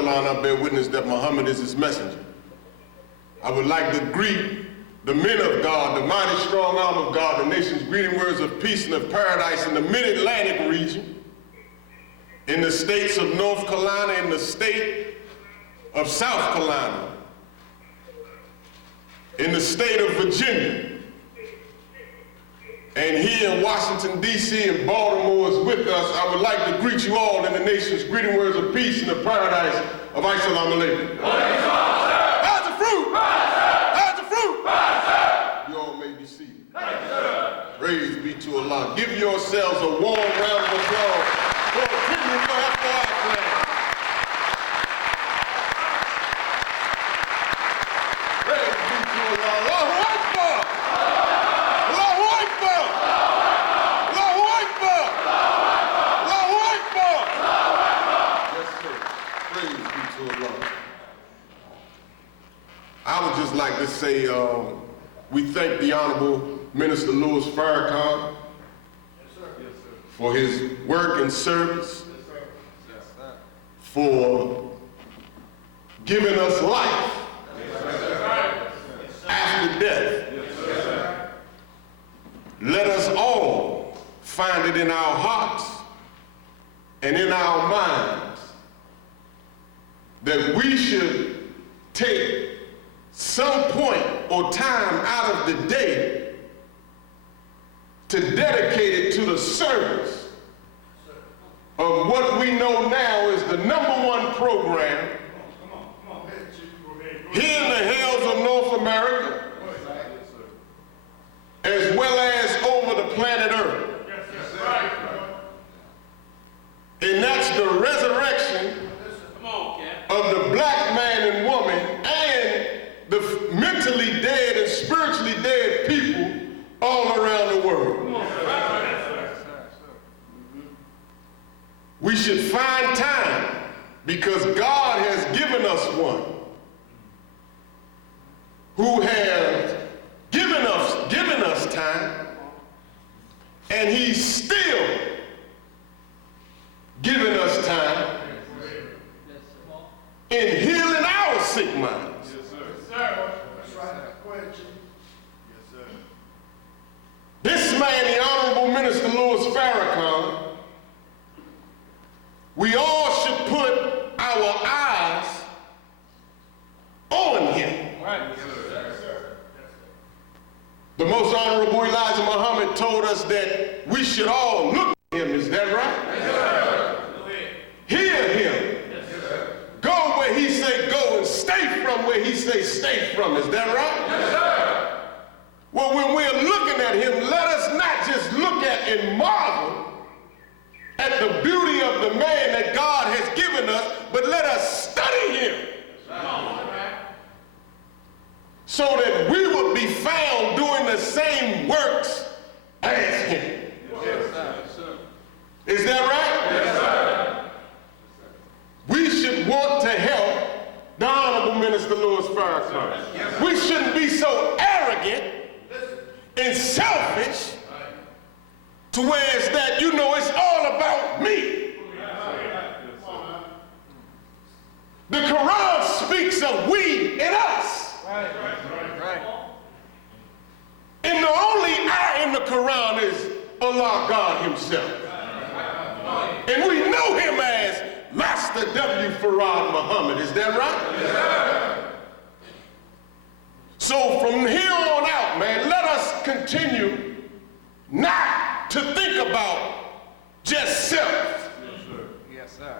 Carolina, I bear witness that Muhammad is his messenger. I would like to greet the men of God, the mighty strong arm of God, the nation's greeting words of peace and of paradise in the mid-Atlantic region, in the states of North Carolina, in the state of South Carolina, in the state of Virginia, and here in Washington, D.C. and Baltimore is with us. I would like to greet you all in the nation's greeting words of peace and the paradise of Assalamu alaikum. How's the fruit? How's the fruit? You all may be seated. Praise be to Allah. Give yourselves a warm round of applause for the people who have for our flag. Praise be to Allah. Allahu Akbar! Allahu Akbar! Allahu Akbar! Allahu Akbar! Yes, sir. Praise be to Allah. I would just like to say we thank the Honorable Minister Louis Farrakhan for his work and service, for giving us life after death. Let us all find it in our hearts and in our minds that we should take some point or time out of the day to dedicate it to the service of what we know now is the #1 program here in the hills of North America, as well as over the planet Earth. And that's the resurrection of the black man and woman and the mentally dead and spiritually dead people all around the world. We should find time because God has given us one who has given us time, and he's still giving us time in healing our sick minds. That's right. Go ahead, Chief. Yes, sir. This man, the Honorable Minister Louis Farrakhan, we all should put our eyes on him. Right. Yes, sir. The Most Honorable Elijah Muhammad told us that we should all look at him. Is that right? Yes, sir. Hear him. Yes, sir. Go where he say go and stay from where he say stay from. Is that right? Yes, sir. Well, when we're looking at him, let us not just look at and marvel at the beauty of the man that God has given us, but let us study him so that we will be found doing the same works as him. Yes, sir. Is that right? Yes, sir. We should want to help the Honorable Minister Louis Farrakhan. Yes, we shouldn't be so arrogant and selfish to where it's that, you know, it's all about me. The Quran speaks of we and us. Right. And the only I in the Quran is Allah God himself. And we know him as Master W. Farad Muhammad. Is that right? Yes. So from here on out, man, let us continue not to think about just self. Yes, sir.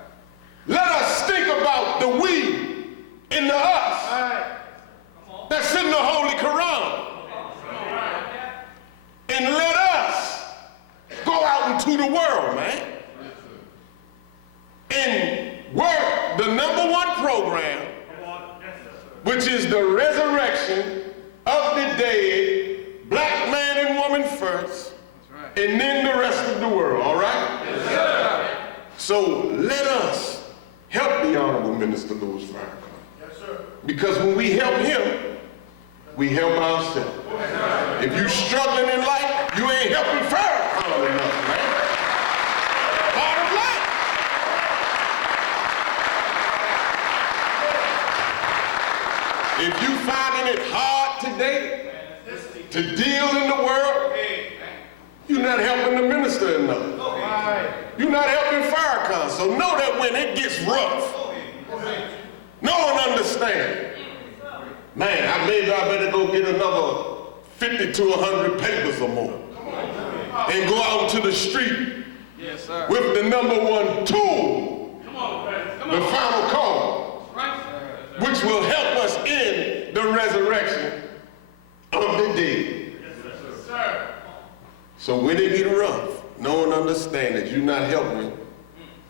Let us think about the we and the us that's in the Holy Quran. And let us go out into the world, man, and work the #1 program, which is the resurrection of the dead, black man and woman first, and then the rest of the world, all right? Yes, sir. So let us help the Honorable Minister Louis Farrakhan. Yes, sir. Because when we help him, we help ourselves. If you're struggling in life, you ain't helping Farrakhan enough, man. Bottom line. If you finding it hard today to deal in the world, you're not helping the minister enough. You're not helping Farrakhan. So know that when it gets rough, no one understands. Man, maybe I better go get another 50 to 100 papers or more and go out to the street with the #1 tool, the final call, which will help us in the resurrection of the dead. So when it get rough, no one understands that you're not helping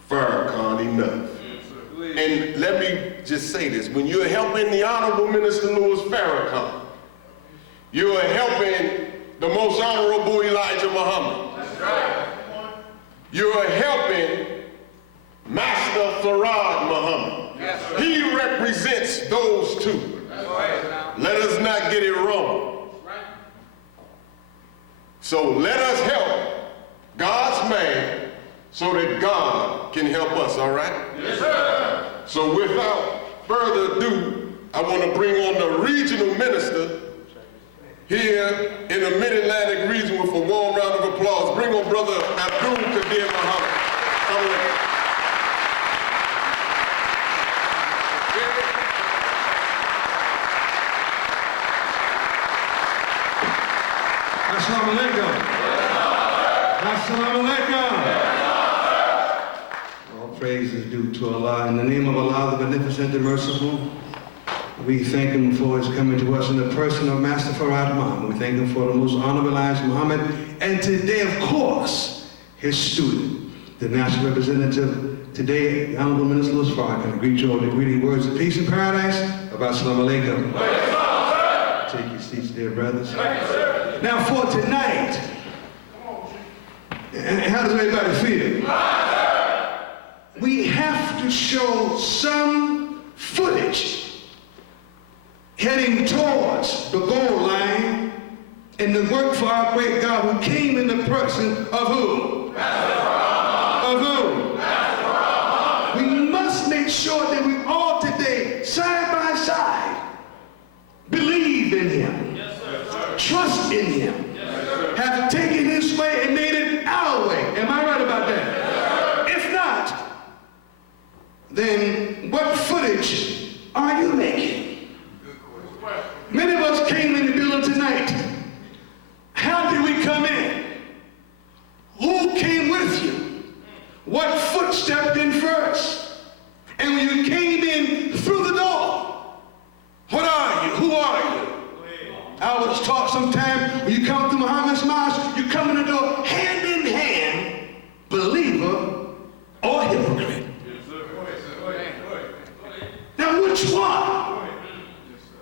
Farrakhan enough. And let me just say this, when you're helping the Honorable Minister Louis Farrakhan, you are helping the most honorable Elijah Muhammad. That's right. You are helping Master Farad Muhammad. Yes, he represents those two. Right. Let us not get it wrong. Right. So let us help God's man so that God can help us, all right? Yes, sir. So without further ado, I want to bring on the regional minister here in the Mid-Atlantic region with a warm round of applause. Bring on Brother Abdul Qadir Muhammad. Come on. Assalamu alaikum. Assalamu alaikum. All praise is due to Allah. In the name of Allah, the Beneficent and Merciful, we thank Him for His coming to us in the person of Master Farad Muhammad. We thank Him for the most honorable Elijah Muhammad, and today, of course, his student, the national representative today, the Honorable Minister Louis Farrakhan. I greet you all with the greeting words of peace and paradise. Assalamu alaikum. Take your seats, dear brothers. Now for tonight, how does everybody feel? We have to show some footage heading towards the goal line and the work for our great God who came in the person of who? Of who? We must make sure that we all today, side by side, believe in Him, trust in Him, have taken His way and made it our way. Am I right about that? If not, then what footage are you making? Many of us came in the building tonight. How did we come in? Who came with you? What foot stepped in first? And when you came in through the door, what are you? Who are you? I was taught sometime when you come to Muhammad's mosque, you come in the door hand in hand, believer or hypocrite. Now which one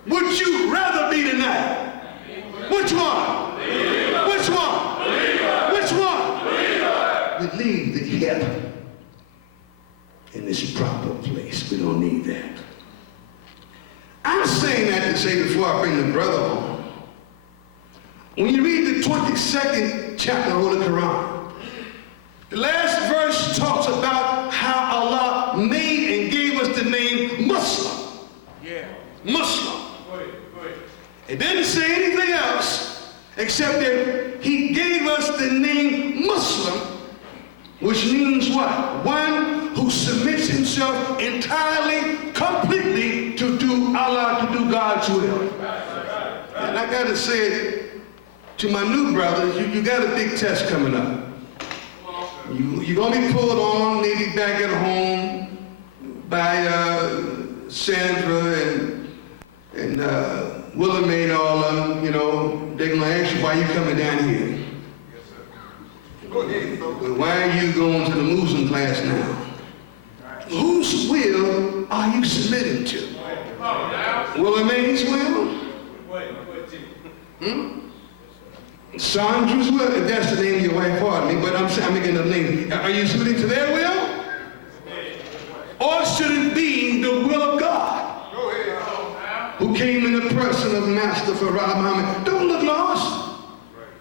would you rather be tonight? Which one? Which one? Which one? We leave the hip in this proper place. We don't need that. I'm saying that to say before I bring the brother on. When you read the 22nd chapter of the Holy Quran, the last verse talks about how Allah made and gave us the name Muslim. Yeah. Muslim. It didn't say anything else except that He gave us the name Muslim, which means what? One who submits himself entirely, completely to do Allah, to do God's will. And I gotta say it to my new brothers, you got a big test coming up. You're gonna be pulled on, maybe back at home by Sandra and Willamette and all of them, you know, they're gonna ask you why you coming down here. Yes, sir. Go ahead, folks. Why are you going to the Muslim class now? Whose will are you submitting to? Willamette's will? Sandra's will? If that's the name of your wife, pardon me, but I'm making the name. Are you submitting to their will? Or should it be the will of God? Who came in the person of Master Farad Muhammad? Don't look lost.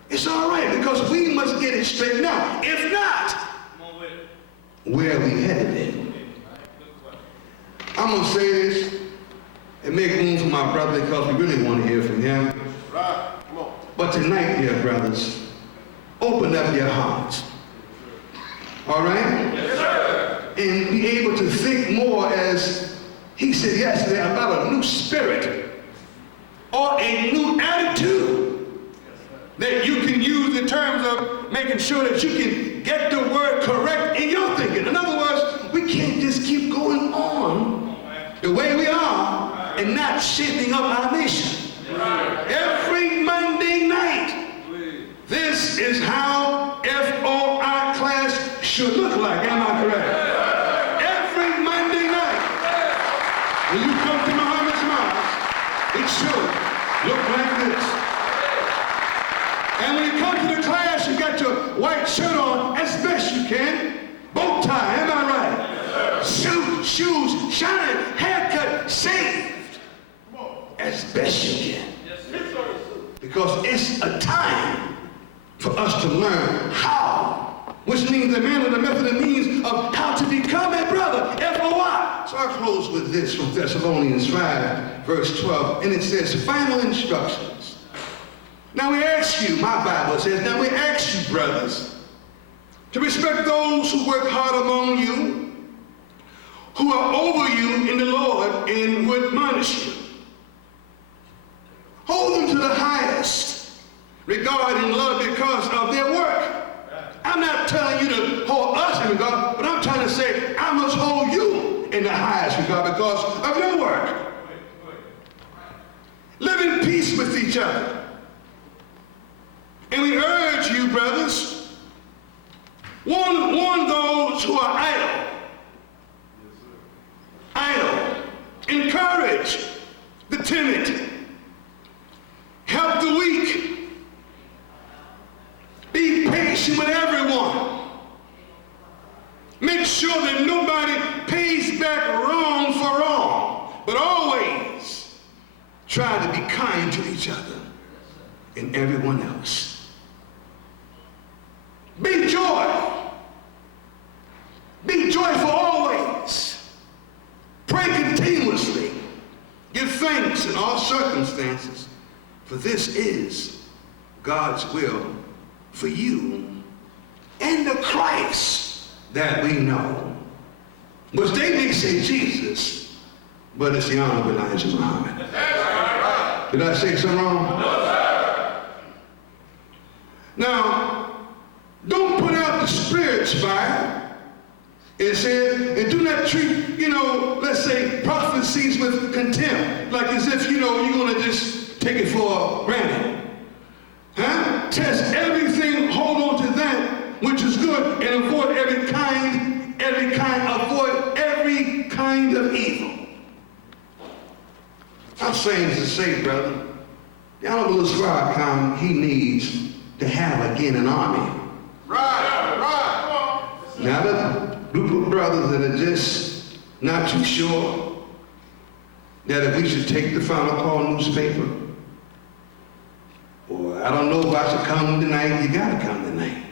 It's all right, because we must get it straightened out. If not, where are we headed then? I'm going to say this. and make room for my brother because we really want to hear from him. Right, come on. But tonight, dear brothers, open up your hearts. All right? Yes, sir. And be able to think more, as he said yesterday, about a new spirit or a new attitude that you can use in terms of making sure that you can get the word correct in your thinking. In other words, we can't just keep going on the way we are and not shaping up our nation. Every Monday night, this is how FOI class should look like. Am I correct? Every Monday night, when you come to Muhammad's Mosque, it should look like this. And when you come to the class, you got your white shirt on as best you can. Bow tie, am I right? Shoes, shining, haircut, shaved as best you can. Because it's a time for us to learn how, which means the manner, the method, and means of how to become a brother, F-O-I. So I close with this from Thessalonians 5, verse 12, and it says, final instructions. Now we ask you, my Bible says, now we ask you, brothers, to respect those who work hard among you, who are over you in the Lord and would admonish you. Hold them to the highest regard and love because of their work. I'm not telling you to hold us in regard, but I'm trying to say I must hold you in the highest regard because of your work. Live in peace with each other. And we urge you, brothers, warn those who are idle. Idle. Encourage the timid. Help the weak. Be patient with everyone. Make sure that nobody pays back wrong for wrong, but always try to be kind to each other and everyone else. Be joyful. Be joyful always. Pray continuously. Give thanks in all circumstances, for this is God's will for you and the Christ that we know. Which they may say Jesus, but it's the Honorable Elijah Muhammad. Did I say something wrong? No, sir. Now, don't put out the Spirit's fire. It said, and do not treat, let's say, prophecies with contempt, like as if, you're going to just take it for granted. Huh? Test everything, hold on to that which is good, and avoid every kind of evil. I'm saying to say, brother, the Honorable Farrakhan, he needs to have again an army. Right. Not a group of brothers that are just not too sure that if we should take the Final Call newspaper, or I don't know if I should come tonight, you gotta come tonight.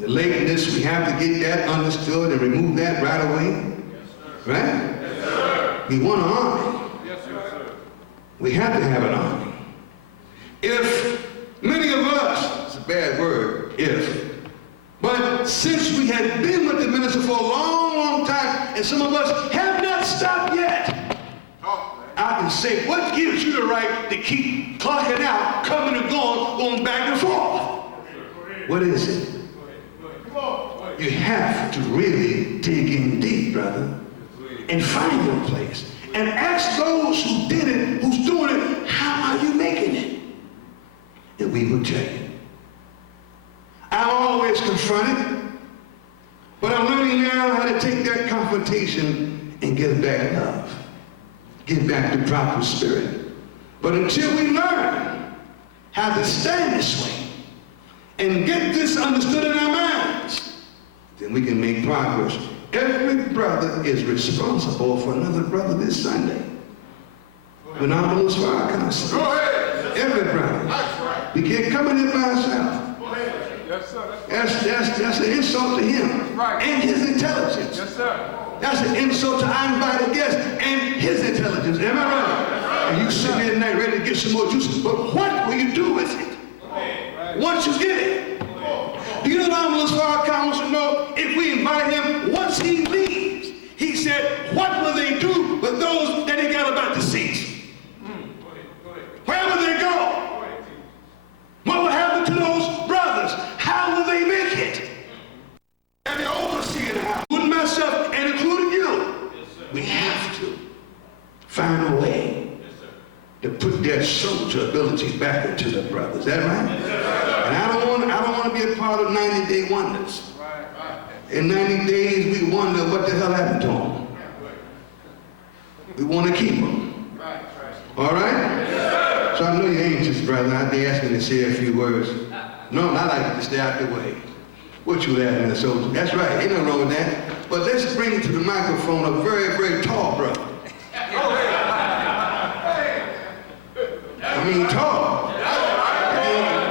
The lateness, we have to get that understood and remove that right away. Right? Yes, sir. We want an army. Yes, sir. We have to have an army. If many of us, it's a bad word, but since we had been with the minister for a long, long time, and some of us have not stopped yet, I can say, what gives you the right to keep clocking out, coming and going back and forth? What is it? You have to really dig in deep, brother, and find your place. And ask those who did it, who's doing it, how are you making it? And we will tell you. I'm always confronted, but I'm learning now how to take that confrontation and give back love. Give back the proper spirit. But until we learn how to stand this way and get this understood in our minds, then we can make progress. Every brother is responsible for another brother this Sunday. When I'm on those fire concerts. Every brother. We can't come in here by ourselves. That's an insult to him and his intelligence. That's an insult to our invited guests and his intelligence. members. Am I right? And you sitting there tonight ready to get some more juice. But what will you do with it once you get it? Do you know how much our council know if we invite him, once he leaves, he said, what will they do with those that he got about to seize? Where will they go? What will happen to those brothers? How will they make it? And the overseer in the house, including myself and including you, we have to find a way to put their soldier abilities back into the brothers. Is that right? And I don't want to be a part of 90-day wonders. In 90 days, we wonder what the hell happened to them. We want to keep them. All right? So I know you're anxious, brother. I'd be asking to say a few words. No, I like to stay out the way. What you laughing at, soldier? That's right. Ain't nothing wrong with that. But let's bring to the microphone a very, very tall brother. I mean, tall.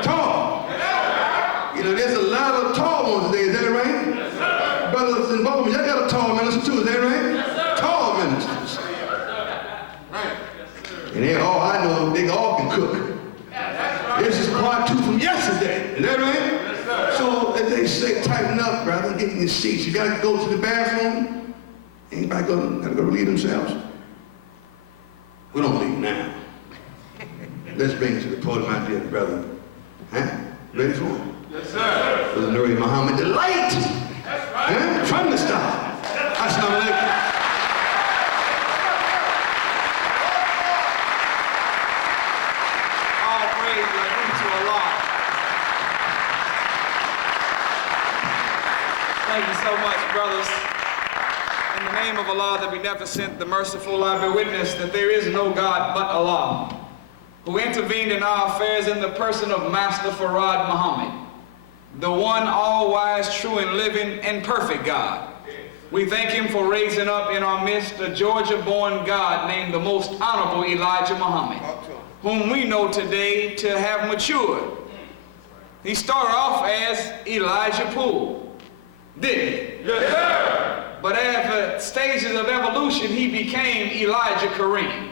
Tall. You know, there's a lot of tall ones today. Is that right? Brothers and Baltimore, y'all got a tall minister too. Is that right? Tall ministers. And they all, I know, they all can cook. This is part 2 from yesterday. Is that right? So as they say, tighten up, brother, get in your seats. You gotta go to the bathroom. Anybody gotta go relieve themselves? We don't leave now. Let's bring it to the podium, my dear brother. Huh? Ready for it? Yes, sir. Brother Nuri Muhammad, the light. That's right. Huh? From the star. Assalamu alaikum. All praise be to Allah. Thank you so much, brothers. In the name of Allah, the Beneficent, the Merciful, I bear witness that there is no God but Allah, who intervened in our affairs in the person of Master Farad Muhammad, the one all-wise, true, and living, and perfect God. We thank him for raising up in our midst a Georgia-born God named the Most Honorable Elijah Muhammad, whom we know today to have matured. He started off as Elijah Poole, didn't he? Yes, sir. But at the stages of evolution, he became Elijah Kareem.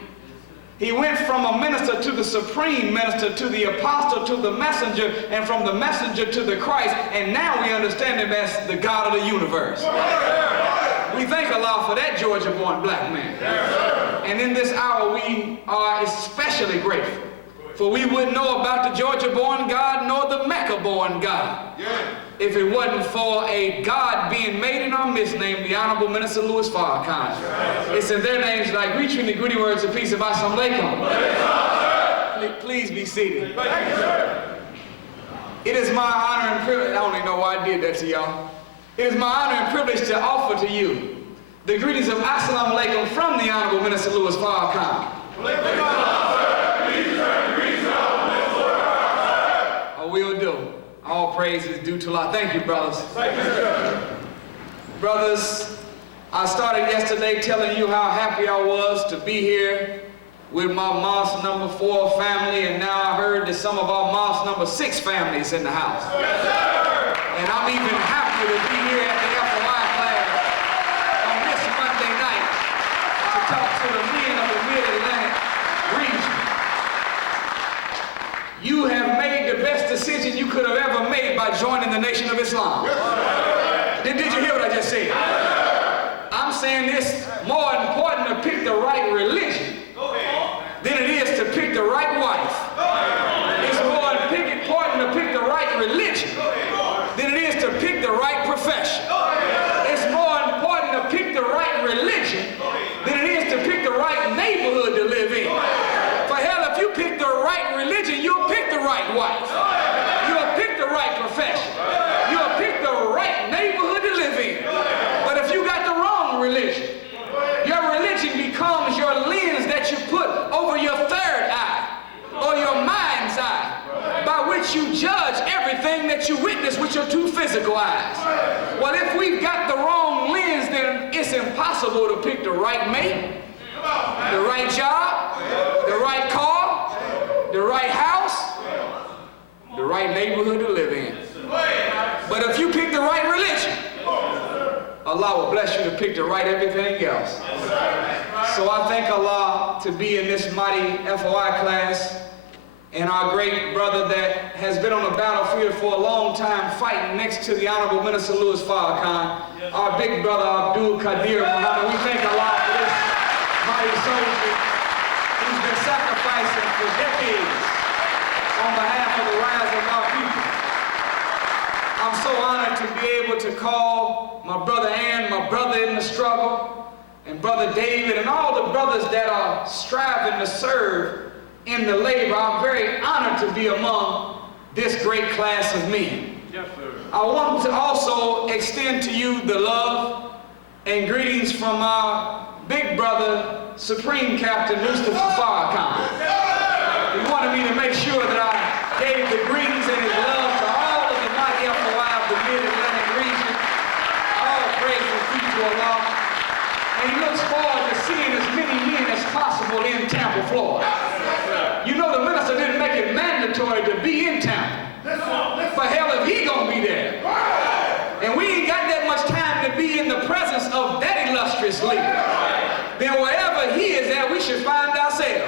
He went from a minister to the supreme minister, to the apostle, to the messenger, and from the messenger to the Christ, and now we understand him as the God of the universe. We thank Allah for that Georgia-born black man. And in this hour, we are especially grateful, for we wouldn't know about the Georgia-born God nor the Mecca-born God if it wasn't for a God being made in our midst named the Honorable Minister Louis Farrakhan. It's in their names that I greet you in the greeting words of peace of Assalamu alaikum. Please be seated. Thank you, sir. It is my honor and privilege, I don't even know why I did that to y'all. It is my honor and privilege to offer to you the greetings of Assalamu alaikum from the Honorable Minister Louis Farrakhan. I will do. All praise is due to Allah. Thank you, brothers. Thank you, sir. Brothers, I started yesterday telling you how happy I was to be here with my Mosque number 4 family, and now I heard that some of our Mosque number 6 families in the house. Yes, sir. And I'm even happier to be here at the FOI class on this Monday night to talk to the men of the Mid-Atlantic region. You have made the best decision you could have ever made by joining the Nation of Islam. Did you hear what I just said? I'm saying this more important to pick the right religion than it is to pick the right wife. It's more important to pick the right religion than it is to pick the right profession. It's more important to pick the right religion than it is to pick the right neighborhood to live in. For hell, if you pick the right religion, you'll pick the right wife. You'll pick the right profession. You'll pick the right neighborhood to live in. But if you got the wrong religion, your religion becomes your lens that you put over your third eye or your mind's eye, by which you judge everything that you witness with your 2 physical eyes. Well, if we've got the wrong lens, then it's impossible to pick the right mate, the right job, the right car, the right house, the right neighborhood to live in. But if you pick the right religion, Allah will bless you to pick the right everything else. So I thank Allah honor to be in this mighty FOI class, and our great brother that has been on the battlefield for a long time fighting next to the Honorable Minister Louis Farrakhan, our big brother Abdul Qadir Muhammad. We thank Allah for this mighty soldier who's been sacrificing for decades on behalf of the rise of our people. I'm so honored to be able to call my brother Ann, my brother in the struggle, and brother David, and all the brothers that are striving to serve in the labor. I'm very honored to be among this great class of men. Yes, sir. I want to also extend to you the love and greetings from our big brother, Supreme Captain Mustafa Farrakhan. He wanted me to make sure that I gave the greetings and his love to all of the mighty FOI of the Mid-Atlantic region. All praises due to Allah. And he looks forward to seeing as many men as possible in Tampa, Florida. You know the minister didn't make it mandatory to be in Tampa. But hell, if he gonna be there. And we ain't got that much time to be in the presence of that illustrious leader. Then wherever he is at, we should find ourselves.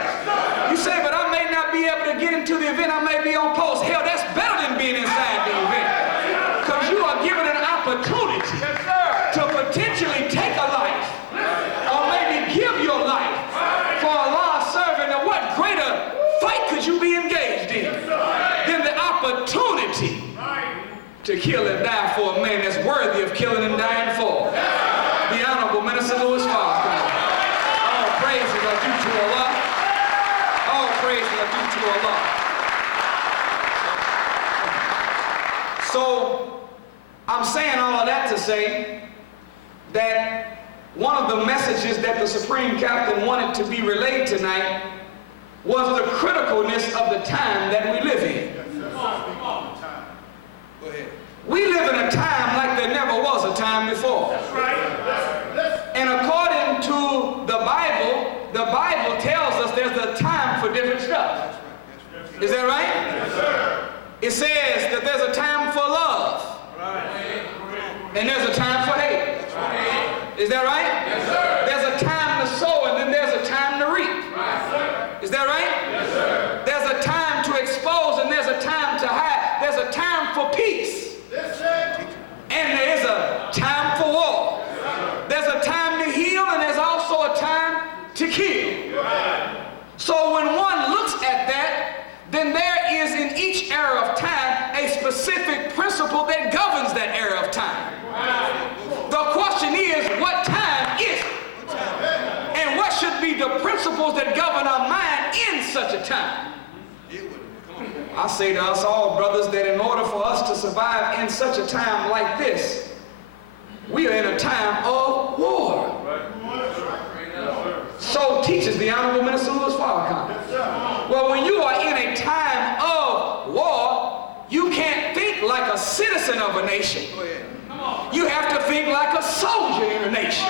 You say, but I may not be able to get into the event, I may be on post. Hell, that's better than being inside the event. Because you are given an opportunity to potentially take a life, or maybe give your life for Allah's serving. And what greater fight could you be engaged in than the opportunity to kill and die for a man that's worthy of killing and dying for? The Honorable Minister Louis Farrakhan. All praises are due to Allah. All praises are due to Allah. So I'm saying all of that to say that one of the messages that the Supreme Captain wanted to be relayed tonight was the criticalness of the time that we live in. Go ahead. We live in a time like there never was a time before. That's right. And according to the Bible tells us there's a time for different stuff. Is that right? Yes, sir. It says that there's a time for love. And there's a time for hate. Is that right? Yes, sir. There's a time to sow and then there's a time to reap. Is that right? Yes, sir. There's a time to expose and there's a time to hide. There's a time for peace. Yes, sir. And there is a time for war. There's a time to heal and there's also a time to kill. So when one looks at that, then there is in each era of time a specific principle that governs that era of time. The question is, what time is it? And what should be the principles that govern our mind in such a time? I say to us all, brothers, that in order for us to survive in such a time like this, we are in a time of war. So teaches the Honorable Minister Louis Farrakhan. Well, when you are in a time of war, you can't think like a citizen of a nation. You have to think like a soldier in a nation.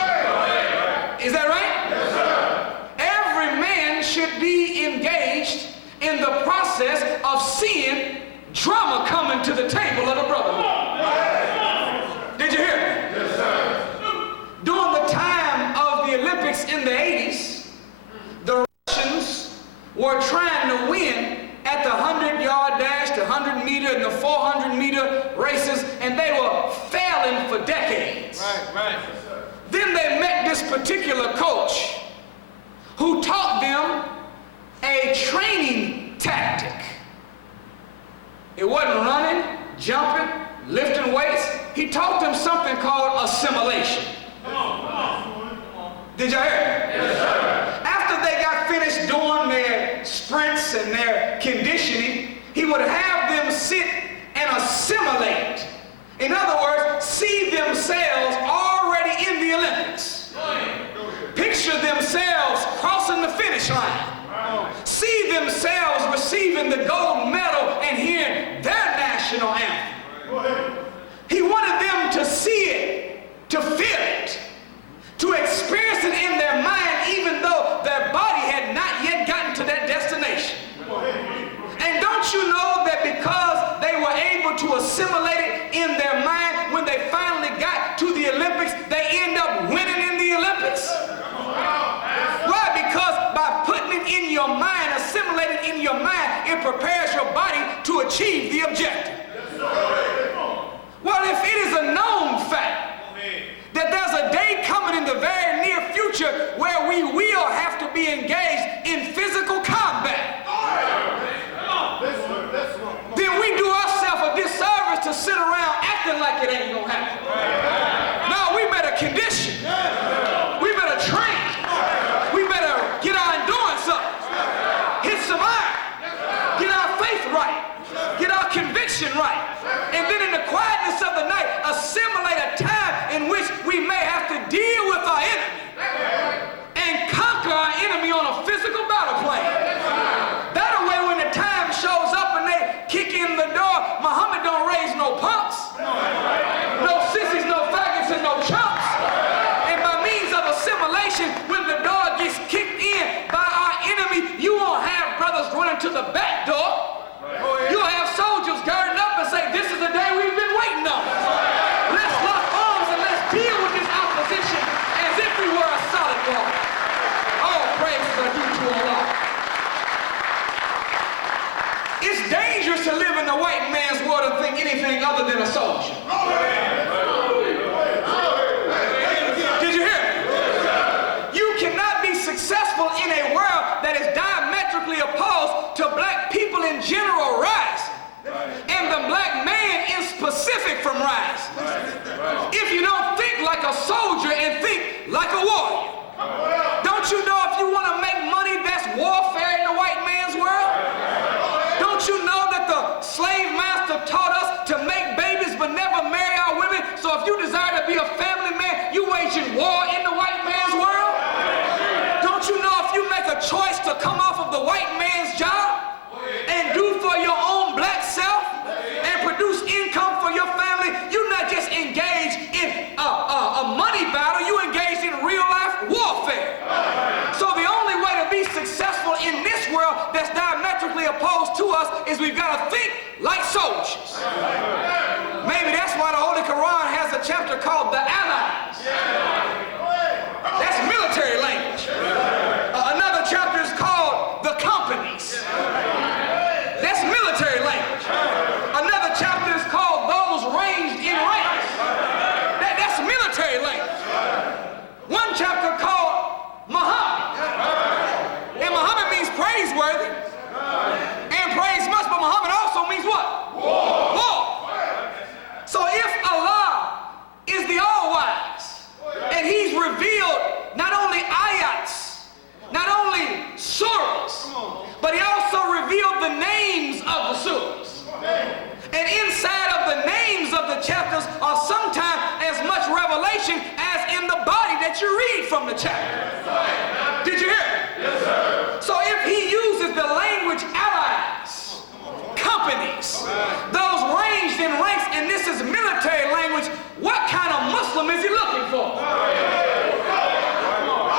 Is that right? Yes, sir. Every man should be engaged in the process of seeing drama coming to the table of the brotherhood. Did you hear me? Yes, sir. During the time of the Olympics in the 80s, the Russians were trying to win at the 100-yard dash, the 100-meter, and the 400-meter races, and they were failing for decades. Right. Then they met this particular coach who taught them a training tactic. It wasn't running, jumping, lifting weights. He taught them something called assimilation. Come on. Did y'all hear me? Yes, sir. After they got finished doing their sprints and their conditioning, he would have them sit and assimilate. In other words, see themselves already in the Olympics. Picture themselves crossing the finish line. See themselves receiving the gold medal and hearing their national anthem. He wanted them to see it, to feel it, to experience it in their mind, even though their body had not yet gotten to that destination. And don't you know that because they were able to assimilate it in their mind, when they finally got to the Olympics, they end up winning in the Olympics? Why? Because by putting your mind, assimilated in your mind, it prepares your body to achieve the objective. Well, if it is a known fact that there's a day coming in the very near future where we will have to be engaged in physical combat, then we do ourselves a disservice to sit around acting like it ain't gonna happen. No, we better condition. We better train. We better get our endurance up. Hit some iron. Get our faith right. Get our conviction right. And then in the quietness of the night, assimilate a time in which we may have to deal with our enemy and conquer our enemy on a physical battle plane. That way, when the time shows up and they kick in the door, Muhammad don't raise no punks, no sissies, no faggots, and no chumps. And by means of assimilation, when the door gets kicked in by our enemy, you won't have brothers running to the back door. You'll have soldiers girding up and say, this is the day we've been waiting on. Let's lock arms and let's deal with this opposition as if we were a solid wall. All praises are due to Allah. It's dangerous to live in the white man's world and think anything other than a soldier. Did you hear me? You cannot be successful in a world that is diametrically opposed to black people in general rising, and the black man in specific from rising. If you don't think like a soldier and think like a warrior, don't you know if you want to make money, that's warfare in the white man's world? Don't you know that the slave master taught us to make babies but never marry our women? So if you desire to be a family man, you waging war in the white man's world? Don't you know if you make a choice to come off of the white man's job and do for your own black self and produce income for your family, you're not just engaged in a money battle, you engaged in real life warfare. So the only way to be successful in this world that's diametrically opposed to us is we've got to think like soldiers. Maybe that's why the Holy Quran has a chapter called the Allies. That's military language. Another chapter is called the companies. That's military language. Another chapter is called those ranged in ranks. That's military language. One chapter called Muhammad. And Muhammad means praiseworthy. And praise must, but Muhammad also means what? War. So if Allah is the all-wise, and he's revealed not only ayats, not only surahs, but he also revealed the names of the surahs. And inside of the names of the chapters are sometimes as much revelation as in the body that you read from the chapter. Did you hear me? Yes, sir. So if he uses the language allies, companies, those ranged in ranks, and this is military language, what kind of Muslim is he looking for?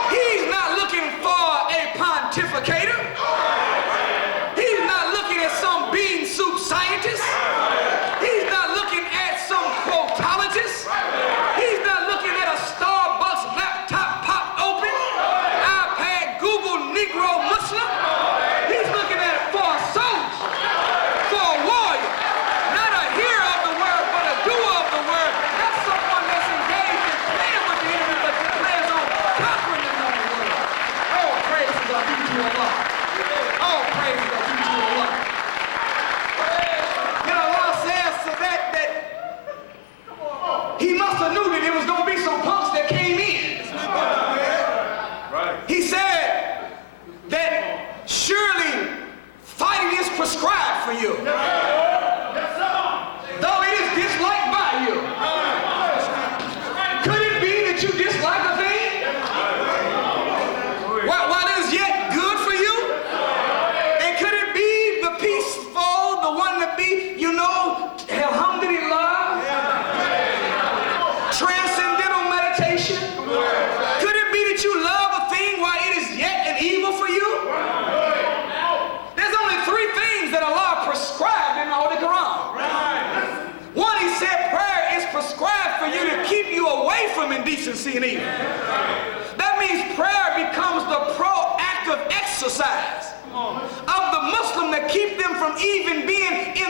He's not looking for a pontificator. He's not looking at some bean soup scientist. He's not looking at some quotologist. He's not looking at a Starbucks laptop popped open, iPad, Google, Negro, Muslim. He's looking at it for a soldier, for a warrior, not a hearer of the word, but a doer of the word. Not someone that's engaged in playing with the enemy, but plans on conquering the known world. All praises are due to Allah. All praises are due to Allah. Then Allah says to that he must have knew that there was going to be some punks that came in. He said that surely fighting is prescribed for you, though it is disliked by you. Could it be that you dislike a thing while it is yet good for you? And could it be the peaceful, the one that be, alhamdulillah, transcendental meditation? Could it be that you love a thing while it is yet an evil for you? There's only three things that Allah prescribed in the Holy Quran. One, he said prayer is prescribed for you to keep you away from indecency and evil. That means prayer becomes the proactive exercise exercise of the Muslim that keep them from even being in